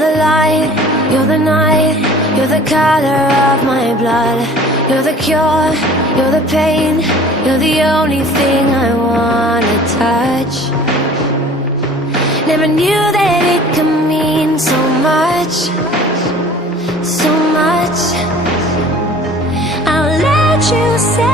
the light, you're the night, you're the color of my blood. You're the cure, you're the pain, you're the only thing I wanna touch. Never knew that it could mean so much, so much. I'll let you say